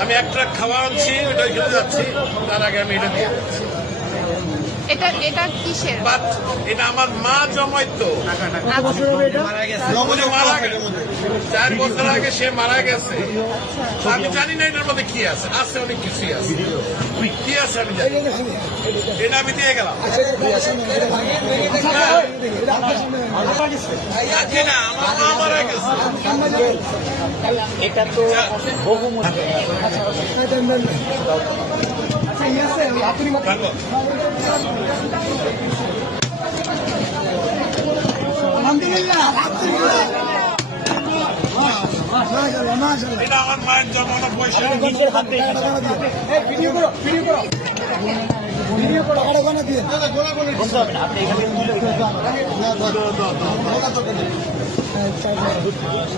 আমি এক ট্রাক খাবার আনছি, ওটা খেতে যাচ্ছি, তার আগে আমি এটা দিয়ে যাচ্ছি। এটা কিসের? বাট এটা আমার মা জমাইতো, মারা গেছে 4 বছর আগে, সে মারা গেছে। তো আমি জানি না এটার মধ্যে কি আছে, আছে অনেক কিছুই আছে, কি আছে আমি জানি। এটা আমি দিয়ে গেলাম। না, আমার মা মারা গেছে। এটা তো বহুমুখী। এটা আমার মায়ের জমানো পয়সা। আপনি এখানে